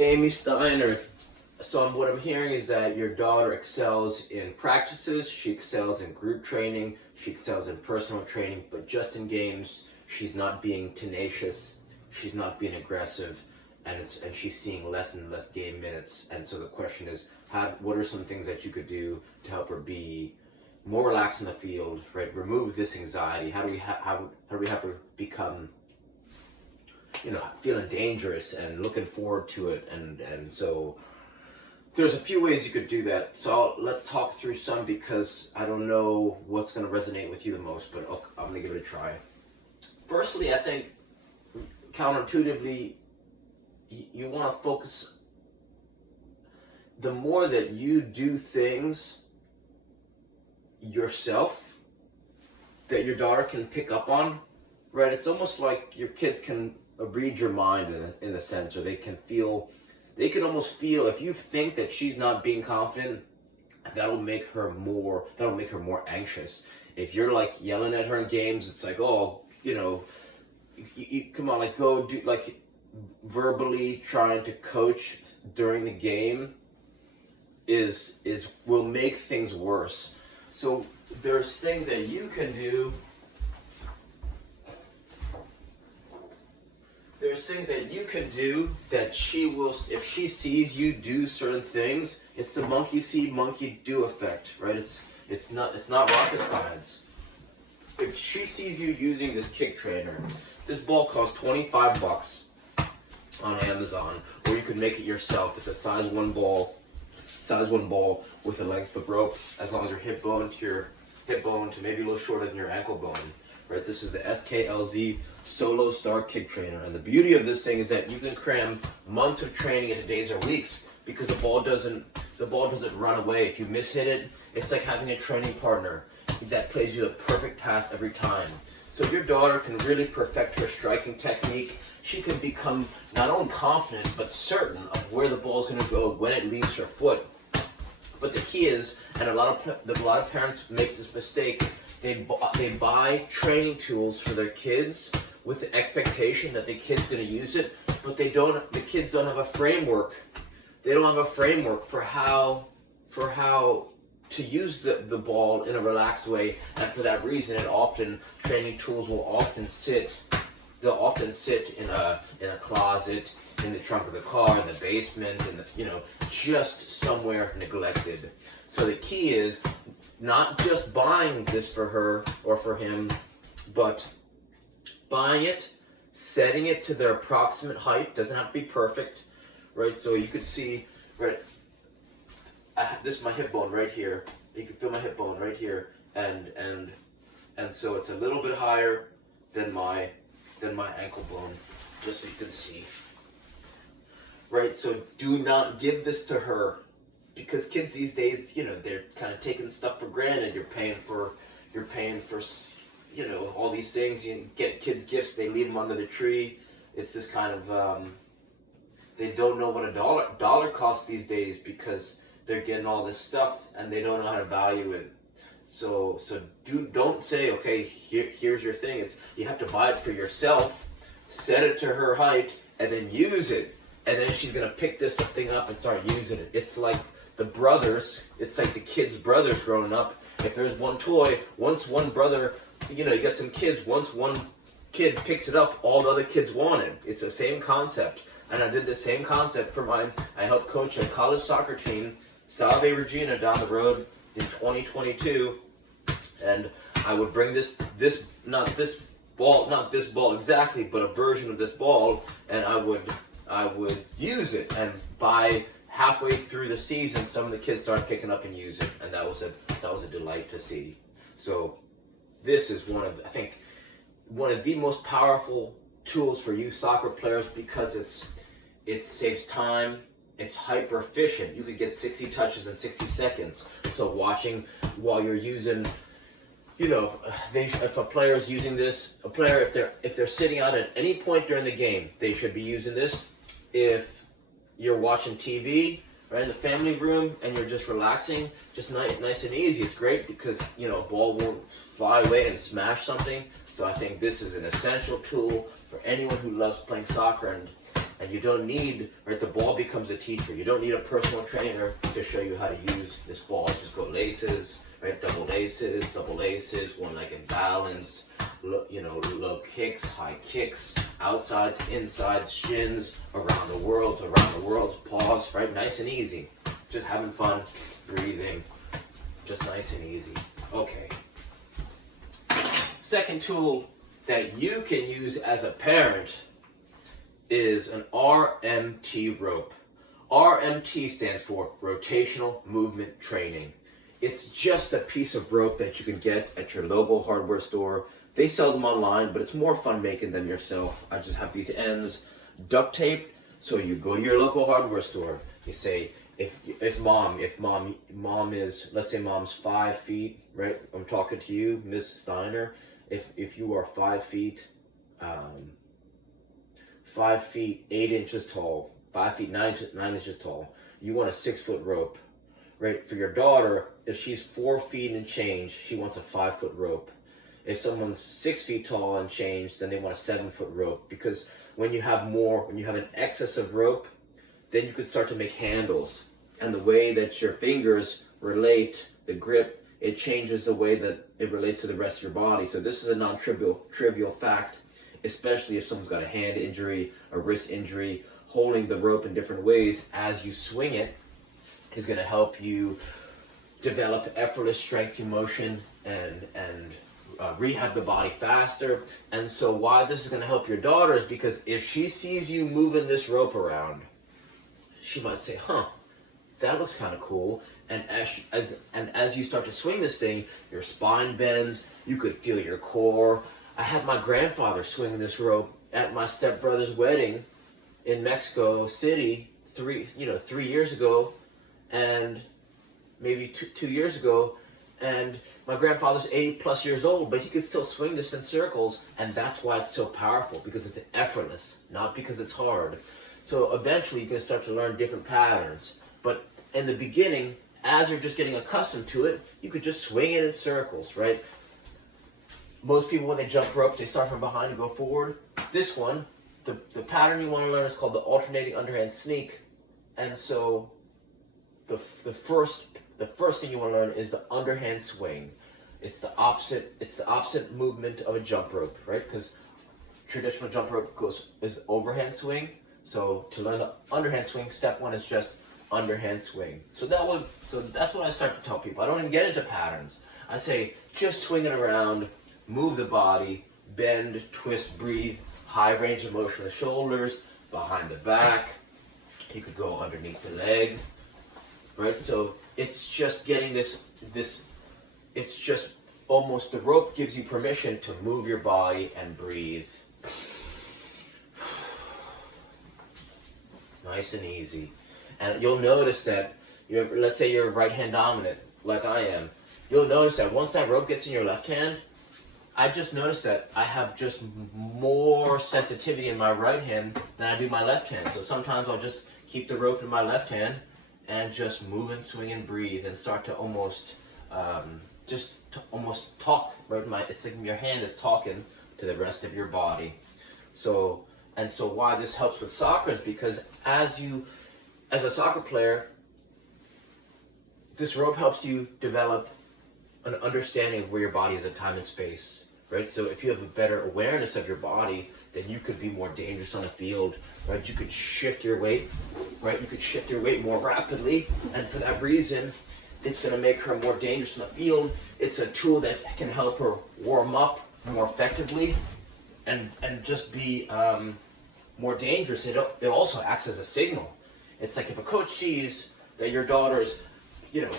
Amy Steiner. So what I'm hearing is that your daughter excels in practices, she excels in group training, she excels in personal training, but just in games, she's not being tenacious, she's not being aggressive, and she's seeing less and less game minutes. And so the question is, what are some things that you could do to help her be more relaxed in the field, right? Remove this anxiety. How do we have her become, feeling dangerous and looking forward to it? And so there's a few ways you could do that. So let's talk through some, because I don't know what's going to resonate with you the most, but I'm going to give it a try. Firstly, I think counterintuitively, you want to focus. The more that you do things yourself that your daughter can pick up on, right? It's almost like your kids can read your mind in a sense, or they can almost feel, if you think that she's not being confident, that'll make her more anxious. If you're like yelling at her in games, it's like, oh, you come on, like go do, like verbally trying to coach during the game will make things worse. So there's things that you can do. There's things that you can do that she will, if she sees you do certain things, it's the monkey see, monkey do effect, right? It's not rocket science. If she sees you using this kick trainer, this ball costs $25 on Amazon, or you can make it yourself. It's a size 1 ball with a length of rope, as long as your hip bone to maybe a little shorter than your ankle bone, right? This is the SKLZ Solo Star Kick Trainer, and the beauty of this thing is that you can cram months of training into days or weeks, because the ball doesn't run away. If you mishit it, it's like having a training partner that plays you the perfect pass every time. So your daughter can really perfect her striking technique. She can become not only confident, but certain of where the ball is going to go when it leaves her foot. But the key is, and a lot of parents make this mistake, they buy training tools for their kids with the expectation that the kid's going to use it, but the kids don't have a framework. They don't have a framework for how to use the ball in a relaxed way, and for that reason, training tools will often sit. They'll often sit in a closet, in the trunk of the car, in the basement, just somewhere neglected. So the key is not just buying this for her or for him, but buying it, setting it to their approximate height. Doesn't have to be perfect, right? So you could see, right, this is my hip bone right here. You can feel my hip bone right here, and so it's a little bit higher than my ankle bone, just so you can see. Right, so do not give this to her, because kids these days, they're kind of taking stuff for granted. You're paying for, all these things. You get kids gifts, they leave them under the tree. It's this kind of, they don't know what a dollar costs these days, because they're getting all this stuff and they don't know how to value it. So don't say, okay, here's your thing. You have to buy it for yourself, set it to her height, and then use it. And then she's gonna pick this thing up and start using it. It's like the kids' brothers growing up. If there's one toy, once one brother, you got some kids, once one kid picks it up, all the other kids want it. It's the same concept. And I did the same concept for I helped coach a college soccer team, Salve Regina, down the road in 2022. And I would bring not this ball exactly, but a version of this ball, and I would use it, and by halfway through the season, some of the kids started picking up and using it, and that was a delight to see. So this is one of the most powerful tools for youth soccer players, because it saves time. It's hyper efficient. You could get 60 touches in 60 seconds. So watching while you're using, if a player is using this, if they're sitting out at any point during the game, they should be using this. If you're watching TV, right, in the family room, and you're just relaxing, just nice and easy, it's great, because a ball won't fly away and smash something. So I think this is an essential tool for anyone who loves playing soccer, And you don't need, right, the ball becomes a teacher. You don't need a personal trainer to show you how to use this ball. Just go laces, right, double laces, one-legged balance, low kicks, high kicks, outsides, insides, shins, around the world, pause, right, nice and easy. Just having fun, breathing, just nice and easy. Okay. Second tool that you can use as a parent is an RMT rope. RMT stands for Rotational Movement Training. It's just a piece of rope that you can get at your local hardware store. They sell them online, but it's more fun making them yourself. I just have these ends duct taped. So you go to your local hardware store. You say, if mom is, let's say mom's 5 feet, right? I'm talking to you, Miss Steiner. If you are 5 feet, 5 feet 8 inches tall, 5 feet 9 inches tall, you want a 6 foot rope, right? For your daughter, if she's 4 feet and change, she wants a 5 foot rope. If someone's 6 feet tall and change, then they want a 7 foot rope. Because when you have an excess of rope, then you could start to make handles. And the way that your fingers relate, the grip, it changes the way that it relates to the rest of your body. So this is a trivial fact, especially if someone's got a hand injury, a wrist injury. Holding the rope in different ways as you swing it is going to help you develop effortless strength through motion and rehab the body faster. And so why this is going to help your daughter is because if she sees you moving this rope around, she might say, that looks kind of cool. And as you start to swing this thing, your spine bends, you could feel your core. I had my grandfather swinging this rope at my stepbrother's wedding in Mexico City 3 years ago, and maybe two years ago. And my grandfather's 80 plus years old, but he could still swing this in circles, and that's why it's so powerful, because it's effortless, not because it's hard. So eventually you can start to learn different patterns. But in the beginning, as you're just getting accustomed to it, you could just swing it in circles, right? Most people, when they jump ropes, they start from behind and go forward. This one, the pattern you want to learn is called the alternating underhand sneak. And so the first thing you want to learn is the underhand swing. It's the opposite movement of a jump rope, right? Because traditional jump rope is overhand swing. So to learn the underhand swing, step one is just underhand swing. So that's what I start to tell people. I don't even get into patterns. I say just swing it around, move the body, bend, twist, breathe, high range of motion of the shoulders, behind the back. You could go underneath the leg, right? So it's just getting this, it's just almost, the rope gives you permission to move your body and breathe. Nice and easy. And you'll notice that, let's say you're right hand dominant, like I am. You'll notice that once that rope gets in your left hand, I just noticed that I have just more sensitivity in my right hand than I do my left hand. So sometimes I'll just keep the rope in my left hand and just move and swing and breathe and start to almost talk. Right? It's like your hand is talking to the rest of your body. So why this helps with soccer is because as a soccer player, this rope helps you develop an understanding of where your body is in time and space, right? So if you have a better awareness of your body, then you could be more dangerous on the field, right? You could shift your weight, right? You could shift your weight more rapidly, and for that reason, it's going to make her more dangerous on the field. It's a tool that can help her warm up more effectively and just be more dangerous. It also acts as a signal. It's like if a coach sees that your daughter's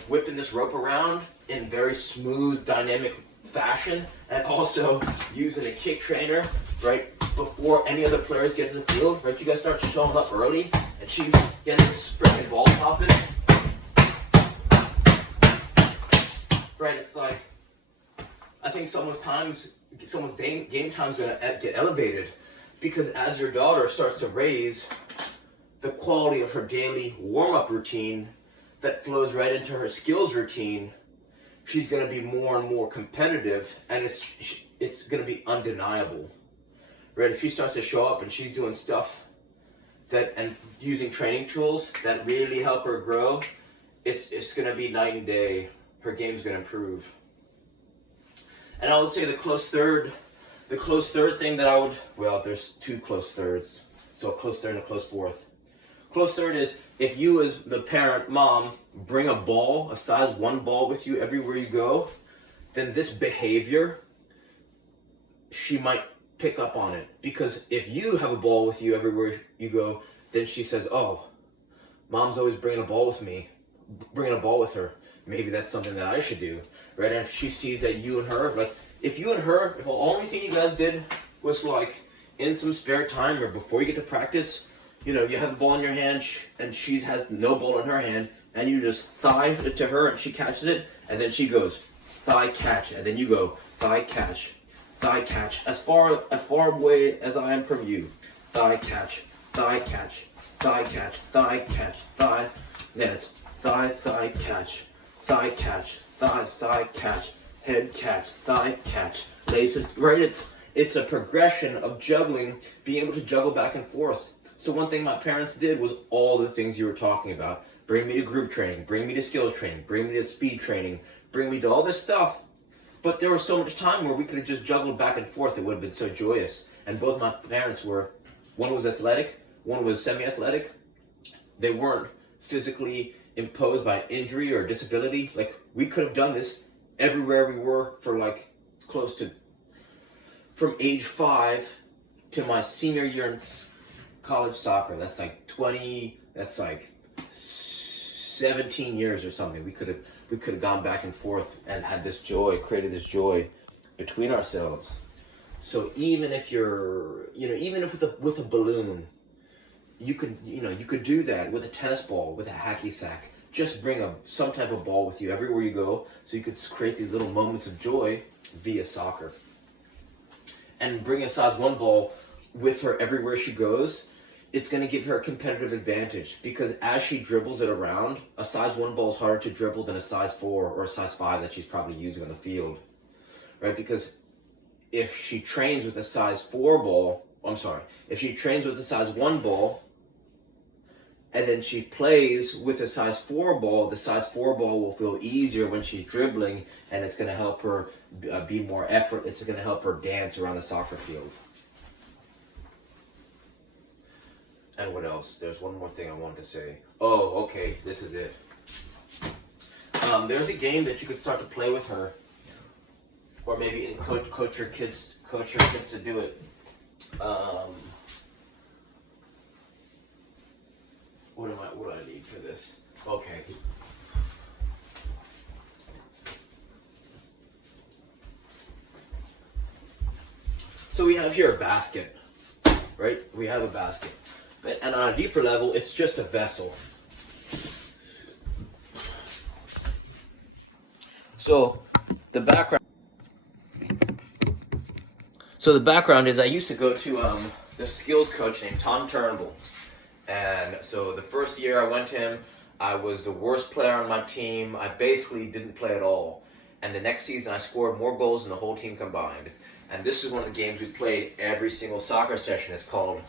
whipping this rope around in very smooth, dynamic fashion, and also using a kick trainer, right, before any other players get to the field, right, you guys start showing up early, and she's getting this freaking ball popping, right, it's like, I think someone's game time's gonna get elevated, because as your daughter starts to raise the quality of her daily warm-up routine, that flows right into her skills routine, she's going to be more and more competitive, and it's going to be undeniable, right? If she starts to show up and she's doing stuff and using training tools that really help her grow, it's gonna be night and day. Her game's gonna improve. And I would say the close third thing that I would, well, there's two close thirds. So a close third and a close fourth. Close third is if you as the parent, mom, bring a ball, a size 1 ball with you everywhere you go, then this behavior, she might pick up on it. Because if you have a ball with you everywhere you go, then she says, oh, mom's always bringing a ball with her. Maybe that's something that I should do, right? And if she sees that you and her, like, if the only thing you guys did was like in some spare time or before you get to practice, you know, you have the ball in your hand and she has no ball in her hand, and you just thigh it to her and she catches it, and then she goes thigh catch, and then you go thigh catch, as far away as I am from you, thigh catch, thigh catch, thigh catch, thigh catch, thigh. Then it's thigh catch, thigh catch, thigh catch, head catch, thigh catch, laces. Right? It's a progression of juggling, being able to juggle back and forth. So one thing my parents did was all the things you were talking about. Bring me to group training, bring me to skills training, bring me to speed training, bring me to all this stuff. But there was so much time where we could have just juggled back and forth. It would have been so joyous. And both my parents were, one was athletic, one was semi-athletic. They weren't physically imposed by injury or disability. Like, we could have done this everywhere we were for like close to, from age 5 to my senior year in college soccer. That's like 17 years or something. We could have gone back and forth and had this joy, created this joy between ourselves. So even if you're, even if with a balloon, you could do that with a tennis ball, with a hacky sack. Just bring some type of ball with you everywhere you go, so you could create these little moments of joy via soccer. And bring a size 1 ball with her everywhere she goes. It's going to give her a competitive advantage, because as she dribbles it around, a size 1 ball is harder to dribble than a size 4 or a size 5 that she's probably using on the field, right? Because if she trains with a size 4 ball, if she trains with a size 1 ball, and then she plays with a size 4 ball, the size 4 ball will feel easier when she's dribbling, and it's going to help her be more effort. It's going to help her dance around the soccer field. And what else? There's one more thing I wanted to say. Oh, okay, this is it. There's a game that you could start to play with her, or maybe coach your kids to do it. What do I need for this? Okay. So we have here a basket, right? We have a basket. And on a deeper level, it's just a vessel. So the background is I used to go to the skills coach named Tom Turnbull. And so the first year I went to him, I was the worst player on my team. I basically didn't play at all. And the next season I scored more goals than the whole team combined. And this is one of the games we played every single soccer session. It's called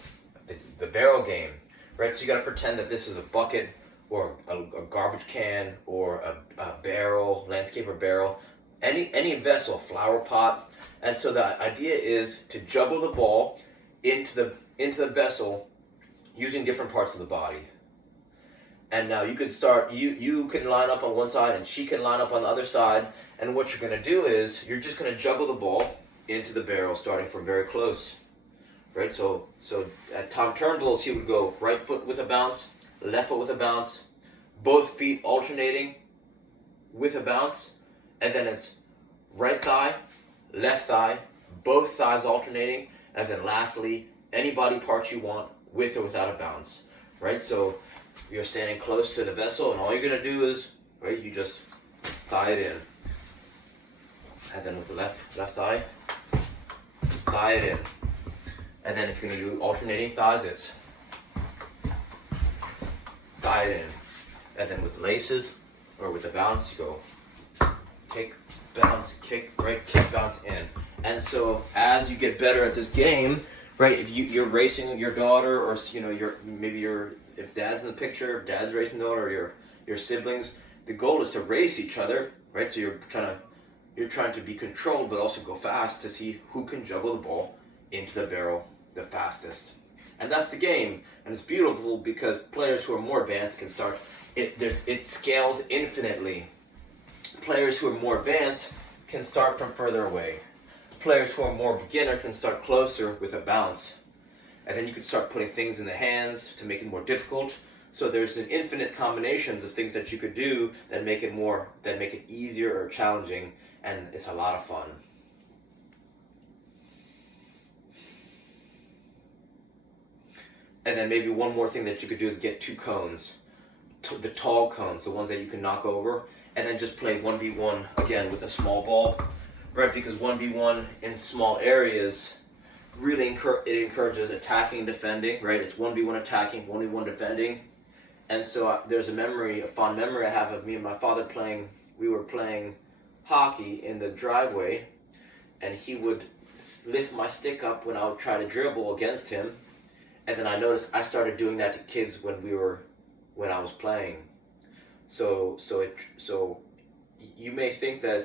the barrel game, right? So you got to pretend that this is a bucket or a garbage can or a barrel, landscaper barrel, any vessel, flower pot. And so the idea is to juggle the ball into the vessel using different parts of the body. And now you can start, you can line up on one side and she can line up on the other side. And what you're going to do is you're just going to juggle the ball into the barrel starting from very close. Right, so at Tom Turnbull's, he would go right foot with a bounce, left foot with a bounce, both feet alternating with a bounce, and then it's right thigh, left thigh, both thighs alternating, and then lastly, any body parts you want with or without a bounce. Right, so you're standing close to the vessel, and all you're gonna do is, right, you just thigh it in, and then with the left thigh, thigh it in. And then if you're going to do alternating thighs, it's thigh it in. And then with laces, or with a bounce, you go kick, bounce, kick, right, kick, bounce, in. And so as you get better at this game, right? If you're racing your daughter, or if dad's in the picture, if dad's racing daughter, or your siblings, the goal is to race each other, right? So you're trying to be controlled, but also go fast to see who can juggle the ball into the barrel the fastest. And that's the game, and it's beautiful because players who are more advanced can start. It scales infinitely. Players who are more advanced can start from further away. Players who are more beginner can start closer with a bounce. And then you can start putting things in the hands to make it more difficult. So there's an infinite combinations of things that you could do that make it easier or challenging, and it's a lot of fun. And then maybe one more thing that you could do is get 2 cones. The tall cones, the ones that you can knock over, and then just play 1v1 again with a small ball, right? Because 1v1 in small areas really encourages attacking and defending, right? It's 1v1 attacking, 1v1 defending. And so there's a fond memory I have of me and my father playing. We were playing hockey in the driveway, and he would lift my stick up when I would try to dribble against him. And then I noticed I started doing that to kids when I was playing. So you may think that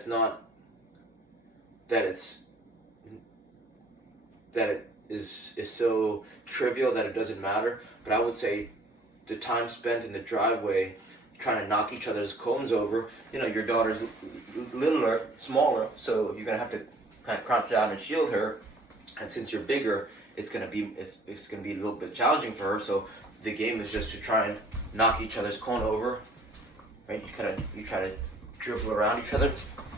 it is so trivial that it doesn't matter, but I would say the time spent in the driveway trying to knock each other's cones over, your daughter's smaller, so you're gonna have to kind of crouch down and shield her, and since you're bigger, it's gonna be a little bit challenging for her. So the game is just to try and knock each other's cone over, right? You try to dribble around each other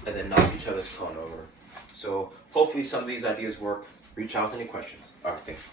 and then knock each other's cone over. So hopefully some of these ideas work. Reach out with any questions. All right, thanks.